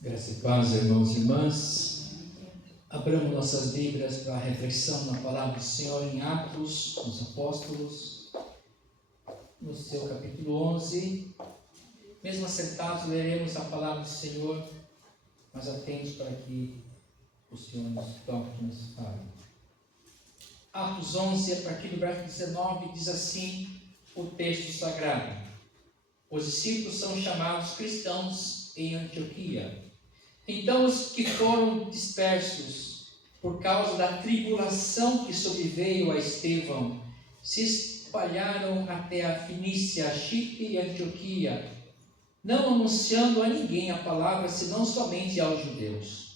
Graça e paz, irmãos e irmãs. Abramos nossas Bíblias para a reflexão na palavra do Senhor em Atos dos Apóstolos, no seu capítulo 11. Mesmo assentados, leremos a palavra do Senhor, mas atentos para que o Senhor nos toque, nos fale. Atos 11, a partir do verso 19, diz assim o texto sagrado: Os discípulos são chamados cristãos em Antioquia. Então os que foram dispersos por causa da tribulação que sobreveio a Estevão se espalharam até a Fenícia, Chipre e Antioquia, não anunciando a ninguém a palavra, senão somente aos judeus.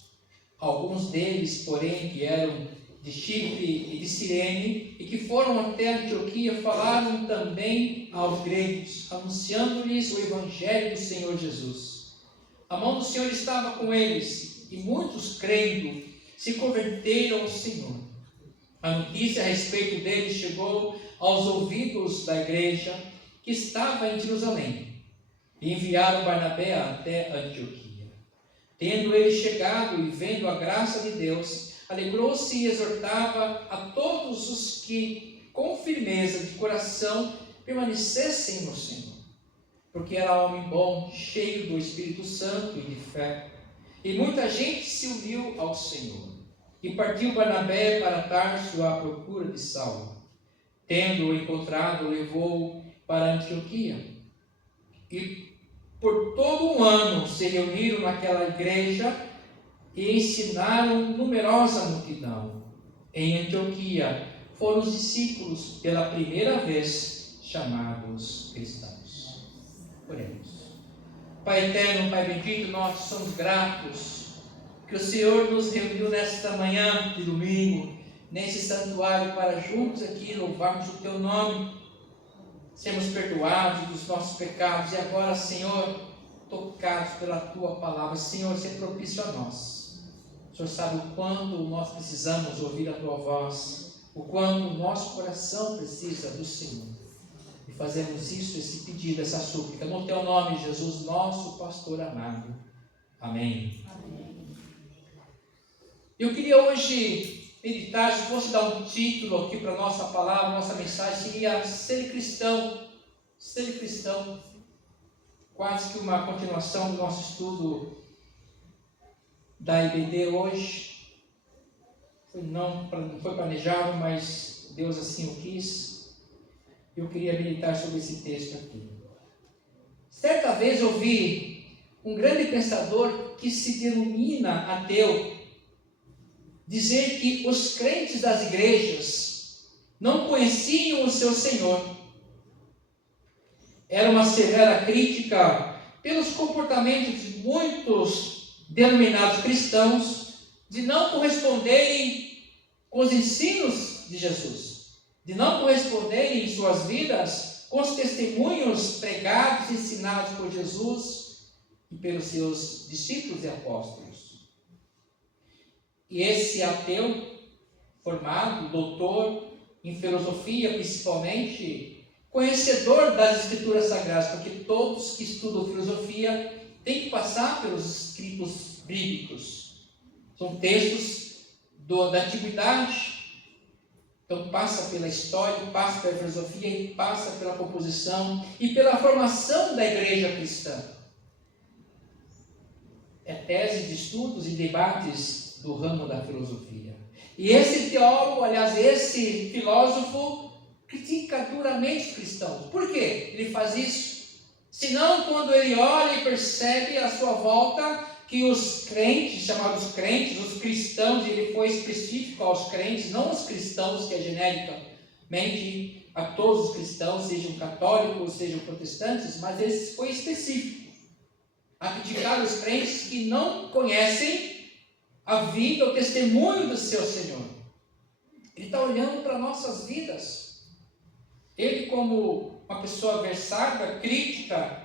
Alguns deles, porém, que eram de Chipre e de Cirene, e que foram até Antioquia, falaram também aos gregos, anunciando-lhes o evangelho do Senhor Jesus. A mão do Senhor estava com eles, e muitos, crendo, se converteram ao Senhor. A notícia a respeito deles chegou aos ouvidos da igreja que estava em Jerusalém, e enviaram Barnabé até Antioquia. Tendo ele chegado e vendo a graça de Deus, alegrou-se e exortava a todos os que, com firmeza de coração, permanecessem no Senhor. Porque era homem bom, cheio do Espírito Santo e de fé. E muita gente se uniu ao Senhor. E partiu Barnabé para Tarso à procura de Saulo. Tendo-o encontrado, levou-o para Antioquia. E por todo um ano se reuniram naquela igreja e ensinaram numerosa multidão. Em Antioquia foram os discípulos pela primeira vez chamados cristãos. Oremos. Pai eterno, Pai bendito, nós somos gratos que o Senhor nos reuniu nesta manhã de domingo, nesse santuário, para juntos aqui louvarmos o Teu nome, sermos perdoados dos nossos pecados e agora, Senhor, tocados pela Tua palavra. Senhor, seja propício a nós. O Senhor sabe o quanto nós precisamos ouvir a Tua voz, o quanto o nosso coração precisa do Senhor. E fazemos isso, esse pedido, essa súplica, no Teu nome, Jesus, nosso pastor amado. Amém. Amém. Eu queria hoje meditar, se fosse dar um título aqui para a nossa palavra, nossa mensagem, seria Ser Cristão. Ser Cristão. Quase que uma continuação do nosso estudo da IBD hoje. Não foi planejado, mas Deus assim o quis. Eu queria meditar sobre esse texto aqui. Certa vez ouvi um grande pensador que se denomina ateu dizer que os crentes das igrejas não conheciam o seu Senhor. Era uma severa crítica pelos comportamentos de muitos denominados cristãos de não corresponderem com os ensinos de Jesus, de não corresponderem em suas vidas com os testemunhos pregados e ensinados por Jesus e pelos seus discípulos e apóstolos. E esse ateu, formado, doutor em filosofia principalmente, conhecedor das Escrituras Sagradas, porque todos que estudam filosofia têm que passar pelos escritos bíblicos. São textos da antiguidade. Então passa pela história, passa pela filosofia e passa pela composição e pela formação da igreja cristã. É tese de estudos e debates do ramo da filosofia. E esse teólogo, aliás, esse filósofo, critica duramente os cristãos. Por quê ele faz isso? Senão, quando ele olha e percebe à sua volta que os crentes, chamados crentes, os cristãos, ele foi específico aos crentes, não os cristãos, que é genericamente a todos os cristãos, sejam católicos, sejam protestantes, mas ele foi específico a criticar os crentes que não conhecem a vida, o testemunho do seu Senhor. Ele está olhando para nossas vidas. Ele, como uma pessoa versada, crítica,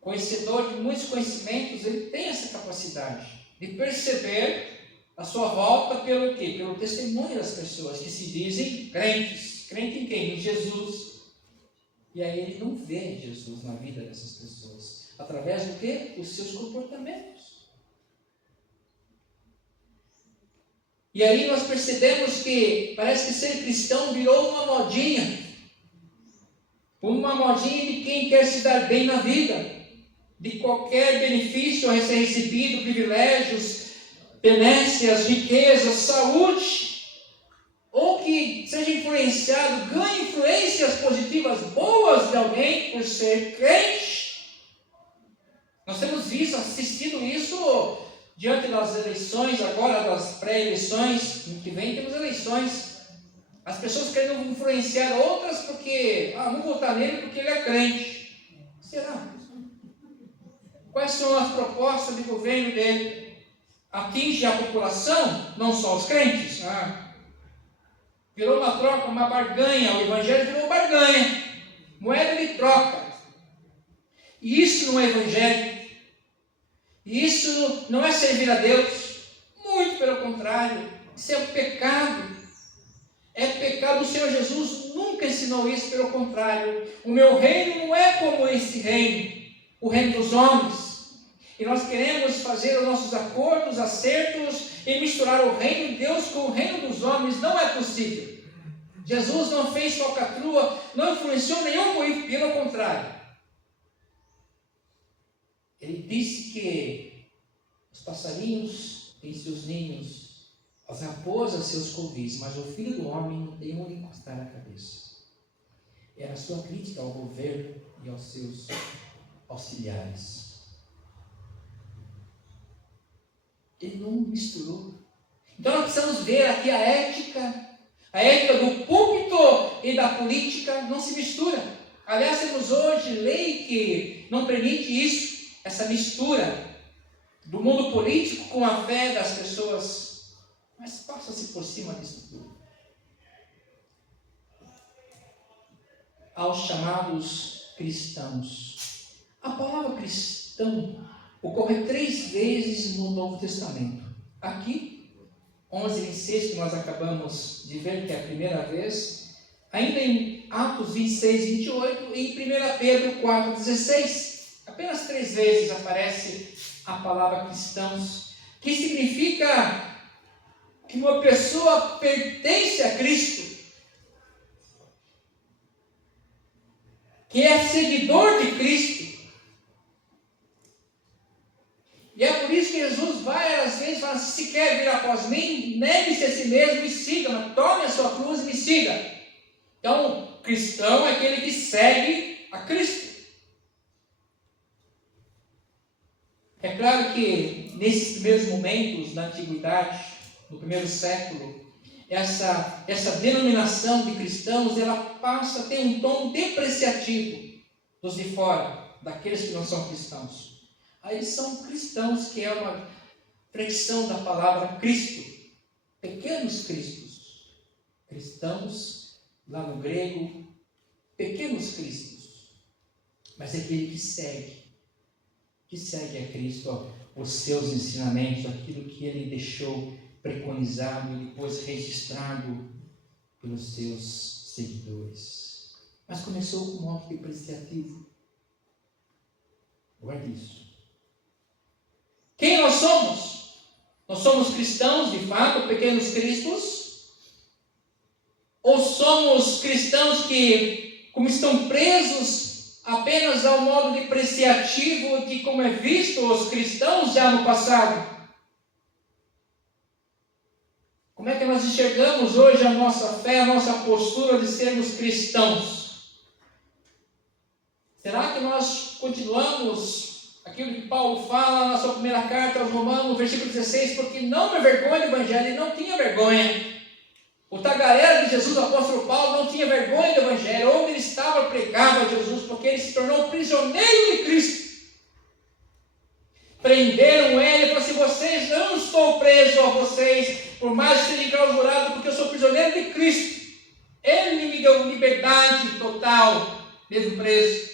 conhecedor de muitos conhecimentos, ele tem essa capacidade de perceber a sua volta pelo quê? Pelo testemunho das pessoas que se dizem crentes. Crente em quem? Em Jesus. E aí ele não vê Jesus na vida dessas pessoas. Através do quê? Dos seus comportamentos. E aí nós percebemos que parece que ser cristão virou uma modinha. Uma modinha de quem quer se dar bem na vida. De qualquer benefício a ser recebido, privilégios, benécias, riquezas, saúde. Ou que seja influenciado, ganhe influências positivas boas de alguém por ser crente. Nós temos visto, assistido isso diante das eleições, agora das pré-eleições, no que vem temos eleições. As pessoas querem influenciar outras porque, vamos votar nele porque ele é crente. Será? Quais são as propostas de governo dele? Atinge a população, não só os crentes? Virou uma troca, uma barganha, o evangelho virou barganha, moeda de troca. E isso não é evangelho. Isso não é servir a Deus, muito pelo contrário, isso é um pecado. É pecado. O Senhor Jesus nunca ensinou isso, pelo contrário. O meu reino não é como esse reino, o reino dos homens. E nós queremos fazer os nossos acordos, acertos e misturar o reino de Deus com o reino dos homens. Não é possível. Jesus não fez falcatrua, não influenciou nenhum político, pelo contrário. Ele disse que os passarinhos têm seus ninhos, as raposas seus covis, mas o Filho do Homem não tem onde encostar a cabeça. Era a sua crítica ao governo e aos seus auxiliares. Ele não misturou. Então nós precisamos ver aqui a ética do púlpito e da política não se mistura. Aliás, temos hoje lei que não permite isso. Essa mistura do mundo político com a fé das pessoas, mas passa-se por cima disso tudo. Aos chamados cristãos. A palavra cristão ocorre 3 vezes no Novo Testamento. Aqui, 11:26, que nós acabamos de ver que é a primeira vez, ainda em Atos 26:28 e em 1 Pedro 4:16. Apenas 3 vezes aparece a palavra cristãos, que significa que uma pessoa pertence a Cristo, que é seguidor de Cristo. E é por isso que Jesus várias vezes fala: se quer vir após mim, negue-se a si mesmo e siga, tome a sua cruz e me siga. Então, cristão é aquele que segue a Cristo. É claro que nesses primeiros momentos da antiguidade, no primeiro século, essa denominação de cristãos, ela passa a ter um tom depreciativo dos de fora, daqueles que não são cristãos. Aí são cristãos, que é uma flexão da palavra Cristo, pequenos cristos, cristãos, lá no grego, pequenos cristos, mas é aquele que segue a Cristo, os seus ensinamentos, aquilo que ele deixou preconizado e depois registrado pelos seus seguidores. Mas começou com um modo depreciativo. Guarde isso. Quem nós somos? Nós somos cristãos, de fato, pequenos cristos? Ou somos cristãos que, como estão presos apenas ao modo depreciativo de como é visto os cristãos já no passado? Como é que nós enxergamos hoje a nossa fé, a nossa postura de sermos cristãos? Será que nós continuamos aquilo que Paulo fala na sua primeira carta aos Romanos, versículo 16, porque não me vergonha do Evangelho? Ele não tinha vergonha. O tagarela de Jesus, o apóstolo Paulo, não tinha vergonha do Evangelho. Onde ele estava, pregava a Jesus, porque ele se tornou prisioneiro de Cristo. Prenderam ele e falaram assim: eu não estou preso a vocês, por mais que seja enclausurado, porque eu sou prisioneiro de Cristo. Ele me deu liberdade total, mesmo preso.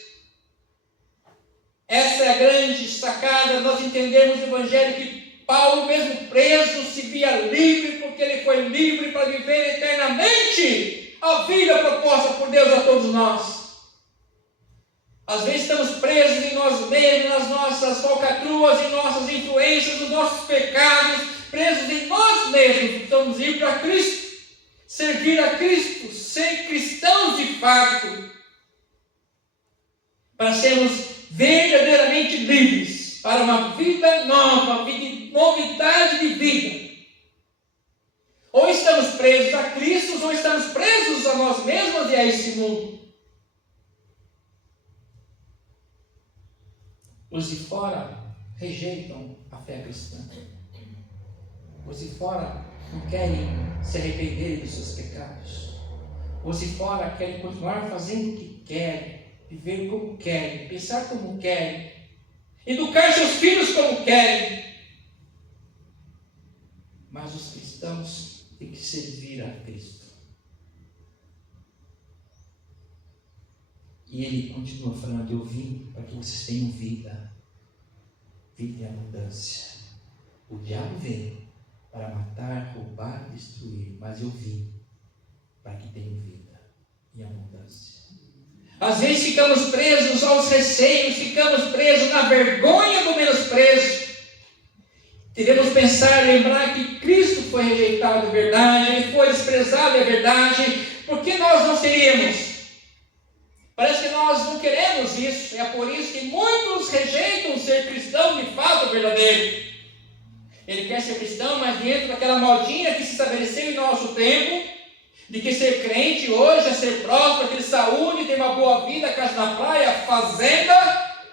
Essa é a grande sacada, nós entendemos o Evangelho, que Paulo, mesmo preso, se via livre, porque ele foi livre para viver eternamente a vida proposta por Deus a todos nós. Às vezes estamos presos em nós mesmos, nas nossas falcatruas, em nossas influências, nos nossos pecados, presos em nós mesmos, precisamos ir para Cristo, servir a Cristo, ser cristãos de fato, para sermos verdadeiramente livres, para uma vida nova, uma novidade de vida. Ou estamos presos a Cristo, ou estamos presos a nós mesmos e a esse mundo. Os de fora rejeitam a fé cristã. Os de fora não querem se arrepender dos seus pecados. Os de fora querem continuar fazendo o que querem, viver como querem, pensar como querem, educar seus filhos como querem. Mas os cristãos têm que servir a Cristo. E Ele continua falando: eu vim para que vocês tenham vida, vida em abundância. O diabo vem para matar, roubar e destruir, mas eu vim para que tenham vida em abundância. Às vezes ficamos presos aos receios, ficamos presos na vergonha do menosprezo. Devemos pensar, lembrar que Cristo foi rejeitado, é verdade, Ele foi desprezado, é verdade. Por que nós não seríamos? Parece que nós não queremos isso. É por isso que muitos rejeitam ser cristão de fato verdadeiro. Ele quer ser cristão, mas dentro daquela modinha que se estabeleceu em nosso tempo, de que ser crente hoje é ser próspero, ter saúde, ter uma boa vida, casa na praia, fazenda.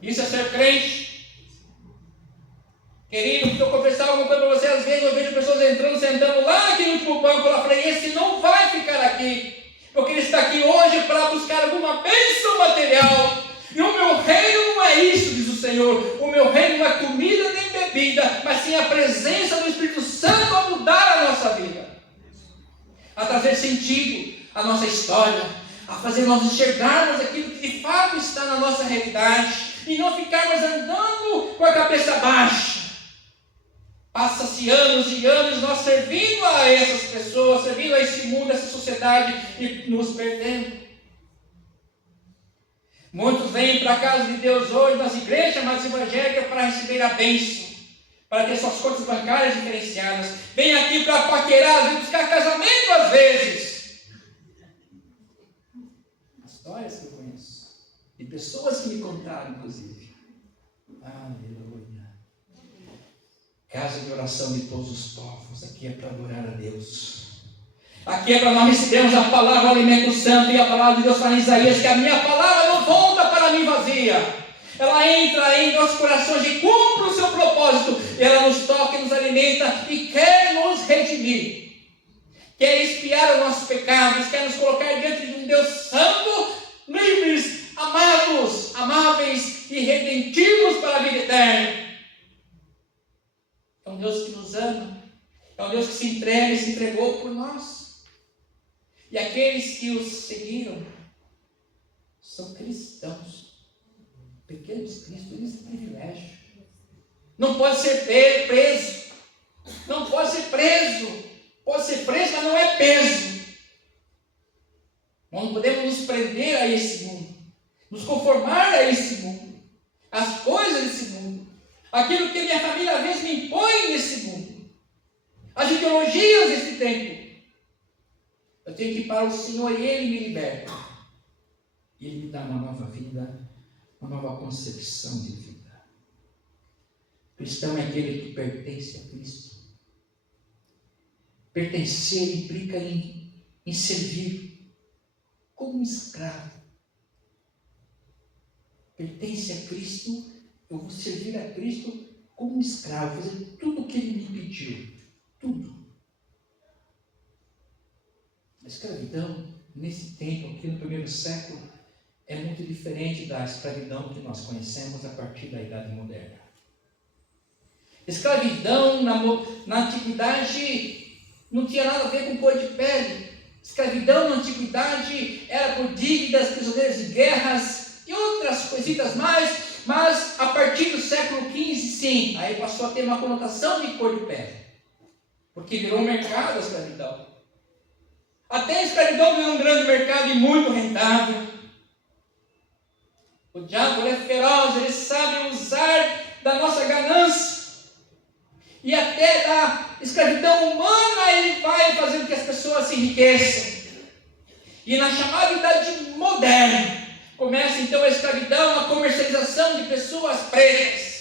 Isso é ser crente. Querido, se eu confessar alguma coisa para você, às vezes eu vejo pessoas entrando, sentando lá naquele último banco, eu falei: esse não vai ficar aqui, porque ele está aqui hoje para buscar alguma bênção material. E o meu reino não é isso, diz o Senhor. O meu reino não é comida nem bebida, mas sim a presença do Espírito Santo a mudar a nossa vida, a trazer sentido à nossa história, a fazer nós enxergarmos aquilo que de fato está na nossa realidade e não ficarmos andando com a cabeça baixa. Passa-se anos e anos nós servindo a essas pessoas, servindo a esse mundo, a essa sociedade e nos perdendo. Muitos vêm para a casa de Deus hoje, nas igrejas chamadas evangélicas, para receber a bênção, para ter suas contas bancárias diferenciadas. Vem aqui para paquerar, vem buscar casamento às vezes. Histórias que eu conheço, de pessoas que me contaram, inclusive. Aleluia. Casa de oração de todos os povos. Aqui é para adorar a Deus. Aqui é para nós recebermos a palavra, o alimento santo. E a palavra de Deus fala em Isaías que a minha palavra não volta para mim vazia. Ela entra em nossos corações e cumpre o seu propósito. Ela nos toca e nos alimenta e quer nos redimir. Quer expiar os nossos pecados. Quer nos colocar diante de um Deus santo, livres, amados, amáveis e redentivos para a vida eterna. É um Deus que nos ama. É um Deus que se entrega e se entregou por nós. E aqueles que os seguiram são cristãos. Pequenos cristos, isso é privilégio. Não pode ser preso. Não pode ser preso. Pode ser preso, mas não é peso. Nós não podemos nos prender a esse mundo. Nos conformar a esse mundo. As coisas desse mundo. Aquilo que minha família às vezes me impõe nesse mundo. As ideologias desse tempo. Eu tenho que ir para o Senhor e Ele me liberta. E Ele me dá uma nova vida, uma nova concepção de vida. Cristão é aquele que pertence a Cristo. Pertencer implica em servir como um escravo. Pertence a Cristo, eu vou servir a Cristo como um escravo, fazer tudo o que Ele me pediu. Tudo. A escravidão, nesse tempo, aqui no primeiro século, é muito diferente da escravidão que nós conhecemos a partir da Idade Moderna. Escravidão na antiguidade não tinha nada a ver com cor de pele. Escravidão na antiguidade era por dívidas, prisioneiros de guerras e outras coisitas mais, mas a partir do século XV, sim, aí passou a ter uma conotação de cor de pele, porque virou um mercado a escravidão. Até a escravidão virou um grande mercado e muito rentável. O diabo é feroz, ele sabe usar da nossa ganância. até da escravidão humana, ele vai fazendo com que as pessoas se enriqueçam. E na chamada Idade Moderna, começa então a escravidão, a comercialização de pessoas pretas.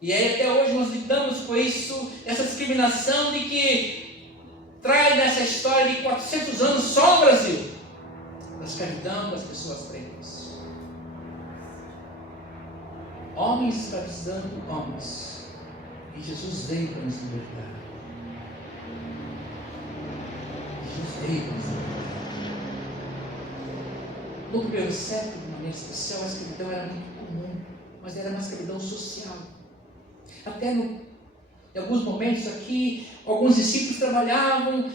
E aí até hoje nós lidamos com isso, essa discriminação de que traz nessa história de 400 anos só no Brasil, a escravidão das pessoas pretas. Homens escravizando homens. E Jesus veio para nos libertar. Jesus veio para nos libertar. No primeiro século, de maneira especial, a escravidão era muito comum, mas era uma escravidão social. Até em alguns momentos aqui, alguns discípulos trabalhavam,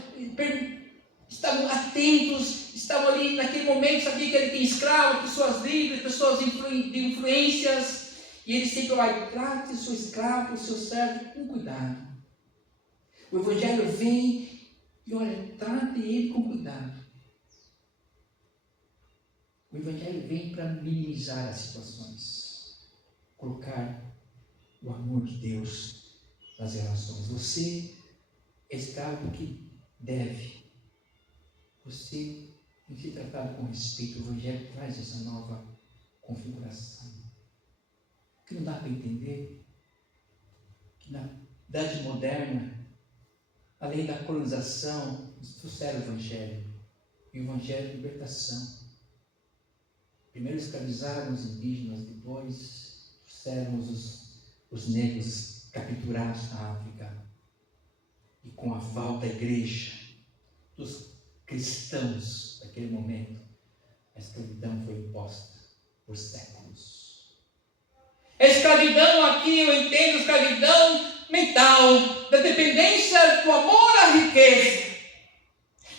estavam atentos, estavam ali naquele momento, sabia que ele tem escravos, pessoas livres, pessoas de influências, e ele sempre vai, trate o seu escravo, o seu servo com cuidado. O Evangelho vem e olha, trate ele com cuidado. O Evangelho vem para minimizar as situações, colocar o amor de Deus nas relações. Você é escravo que deve. Você tem que ser tratado com respeito. O Evangelho traz essa nova configuração. Que não dá para entender que na Idade Moderna, além da colonização, trouxeram o Evangelho. E o Evangelho é libertação. Primeiro escravizaram os indígenas, depois trouxeram os negros capturados na África. E com a aval da igreja, dos cristãos naquele momento, a escravidão foi imposta por séculos. A escravidão aqui, eu entendo, escravidão mental, da dependência do amor à riqueza.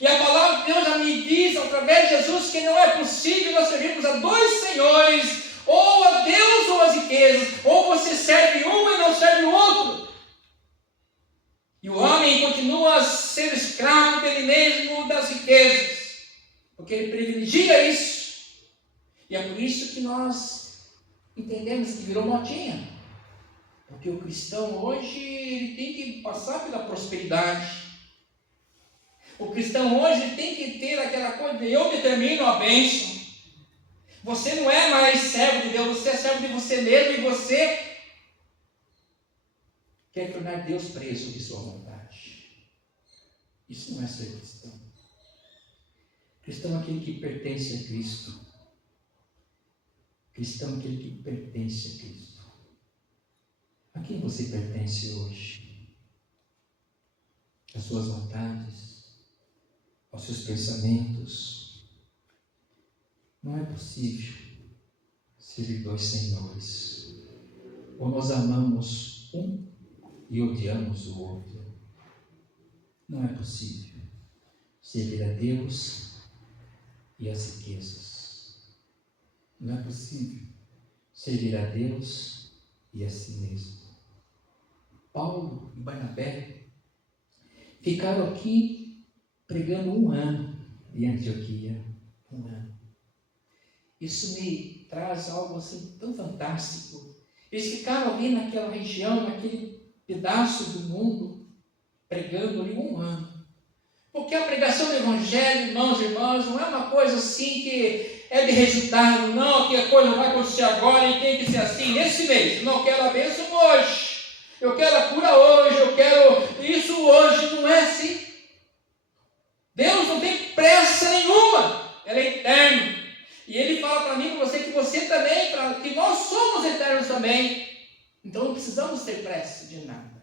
E a palavra de Deus já me diz, através de Jesus, que não é possível nós servirmos a dois senhores, ou a Deus ou as riquezas, ou você serve um e não serve o outro. E o homem continua a ser escravo dele mesmo, das riquezas, porque ele privilegia isso. E é por isso que nós entendemos que virou modinha. Porque o cristão hoje ele tem que passar pela prosperidade. O cristão hoje ele tem que ter aquela coisa de eu determino a bênção. Você não é mais servo de Deus, você é servo de você mesmo e você quer tornar Deus preso de sua vontade. Isso não é ser cristão. Cristão é aquele que pertence a Cristo. Cristão é aquele que pertence a Cristo. A quem você pertence hoje? Às suas vontades? Aos seus pensamentos? Não é possível servir dois senhores. Ou nós amamos um e odiamos o outro. Não é possível servir a Deus e as riquezas. Não é possível servir a Deus e a si mesmo. Paulo e Barnabé ficaram aqui pregando 1 ano em Antioquia. 1 ano. Isso me traz algo assim tão fantástico. Eles ficaram ali naquela região, naquele pedaço do mundo, pregando ali 1 ano. Porque a pregação do Evangelho, irmãos e irmãs, não é uma coisa assim que é de resultado, não, que a coisa vai acontecer agora e tem que ser assim, nesse mês. Não, eu quero a bênção hoje, eu quero a cura hoje, eu quero isso hoje. Não é assim. Deus não tem pressa nenhuma, Ele é eterno. E Ele fala para mim e para você que você também, que nós somos eternos também. Então não precisamos ter pressa de nada.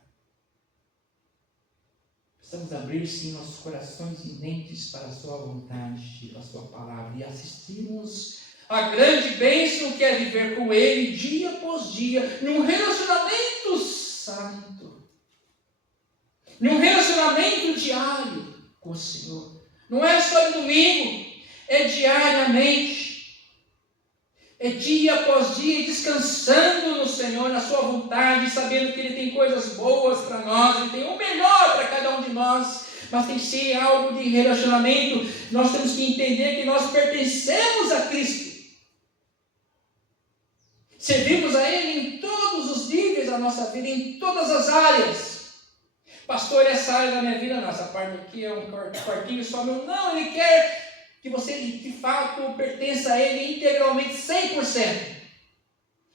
Precisamos abrir sim nossos corações e mentes para a sua vontade, para a sua palavra, e assistirmos a grande bênção que é viver com Ele dia após dia, num relacionamento santo, num relacionamento diário com o Senhor. Não é só de domingo, é diariamente. É dia após dia, descansando no Senhor, na sua vontade, sabendo que Ele tem coisas boas para nós, Ele tem o melhor para cada um de nós, mas tem que ser algo de relacionamento. Nós temos que entender que nós pertencemos a Cristo. Servimos a Ele em todos os níveis, na nossa vida em todas as áreas. Pastor, essa área da minha vida, não, essa parte aqui é um quartinho só meu. Não, Ele quer que você de fato pertença a Ele integralmente, 100%.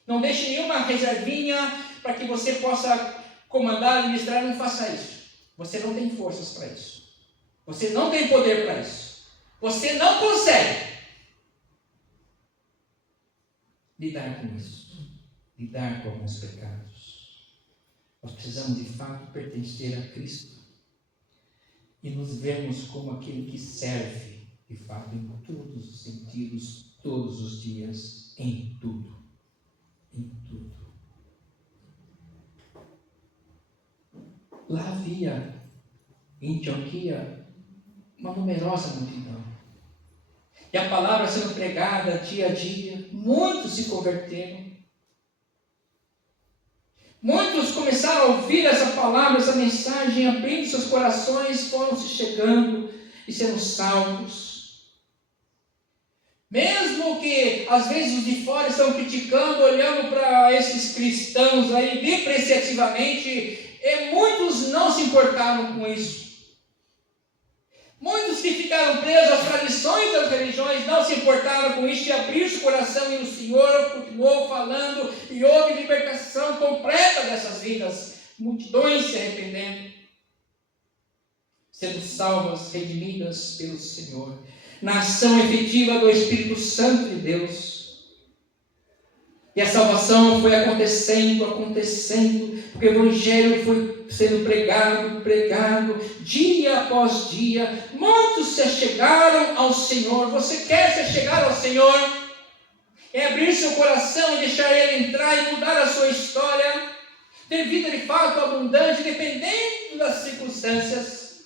Não deixe nenhuma reservinha para que você possa comandar, administrar, não faça isso. Você não tem forças para isso. Você não tem poder para isso. Você não consegue lidar com isso. Lidar com alguns pecados. Nós precisamos de fato pertencer a Cristo e nos vermos como aquele que serve de fato em todos os sentidos, todos os dias, em tudo. Em tudo. Lá havia em Antioquia uma numerosa multidão. E a palavra sendo pregada dia a dia, muitos se converteram. Muitos começaram a ouvir essa palavra, essa mensagem, abrindo seus corações, foram se chegando e sendo salvos. Mesmo que às vezes os de fora estão criticando, olhando para esses cristãos aí depreciativamente, muitos não se importaram com isso. Muitos que ficaram presos às tradições das religiões não se importaram com isso e abriram seu coração, e o Senhor continuou falando e houve libertação completa dessas vidas. Multidões se arrependendo, sendo salvas, redimidas pelo Senhor, na ação efetiva do Espírito Santo de Deus. E a salvação foi acontecendo, porque o Evangelho foi sendo pregado, dia após dia. Muitos se achegaram ao Senhor. Você quer se achegar ao Senhor? É abrir seu coração e deixar Ele entrar e mudar a sua história, ter vida de fato abundante, dependendo das circunstâncias.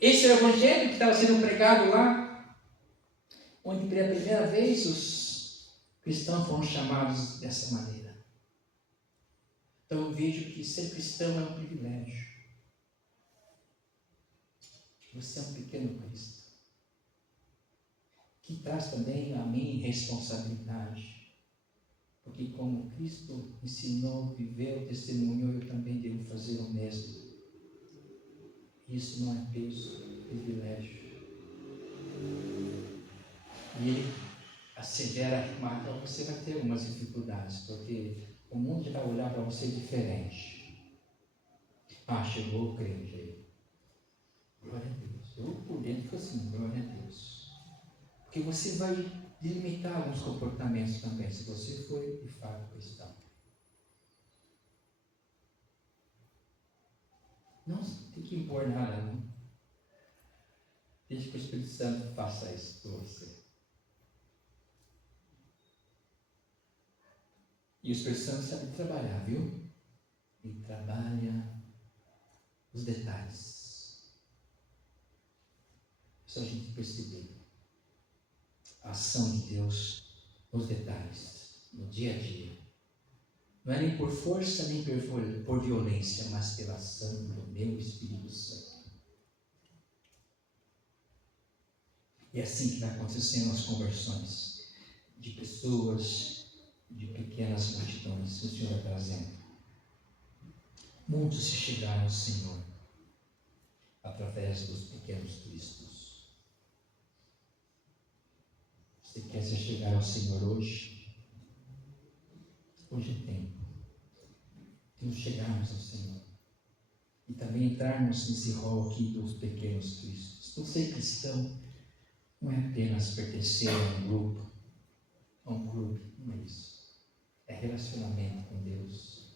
Esse é o Evangelho que estava sendo pregado lá, onde pela primeira vez os cristãos foram chamados dessa maneira. Então eu vejo que ser cristão é um privilégio. Você é um pequeno Cristo, que traz também a mim responsabilidade. Porque como Cristo ensinou, viveu, testemunhou, eu também devo fazer o mesmo. Isso não é peso, é privilégio. E Ele assevera, então você vai ter algumas dificuldades, porque o mundo vai olhar para você diferente. Chegou o crente aí. Glória a Deus. Eu por dentro fico assim, glória a Deus. Porque você vai delimitar alguns comportamentos também, se você for de fato cristão. Não tem que impor nada, não. Deixe que o Espírito Santo faça isso por você. E o Espírito Santo sabe trabalhar, viu? Ele trabalha os detalhes. Só a gente perceber a ação de Deus nos detalhes, no dia a dia. Não é nem por força, nem por violência, mas pela ação do meu Espírito Santo. E é assim que vai acontecendo as conversões de pessoas, de pequenas multidões que o Senhor vai trazendo. Muitos se chegaram ao Senhor através dos pequenos cristos. Você quer se chegar ao Senhor hoje? Hoje é tempo de nos chegarmos ao Senhor e também entrarmos nesse rol aqui dos pequenos cristos. Então, ser cristão não é apenas pertencer a um grupo, não é isso. É relacionamento com Deus.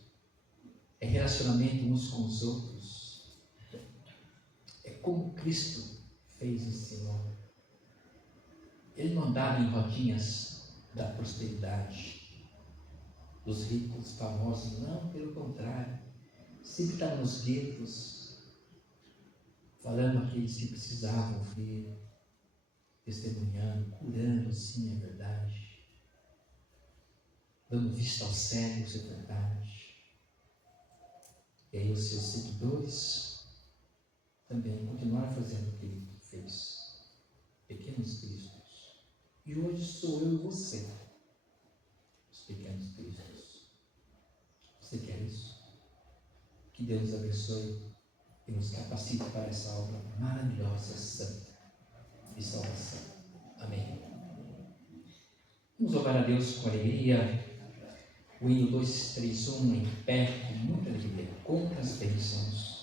É relacionamento uns com os outros. É como Cristo fez e ensinou. Ele não andava em rodinhas da prosperidade, dos ricos famosos. Não, pelo contrário. Sempre estava nos guetos, falando aqueles que precisavam ouvir, testemunhando, curando, sim, é verdade. Dando vista aos cegos, é verdade. E aí os seus seguidores também continuaram fazendo o que ele fez. Pequenos cristos. E hoje sou eu e você, os pequenos cristos. Você quer isso? Que Deus nos abençoe e nos capacite para essa obra maravilhosa, santa de salvação. Amém. Vamos louvar a Deus com alegria. O hino 231 em pé, com muita alegria, com as bênçãos.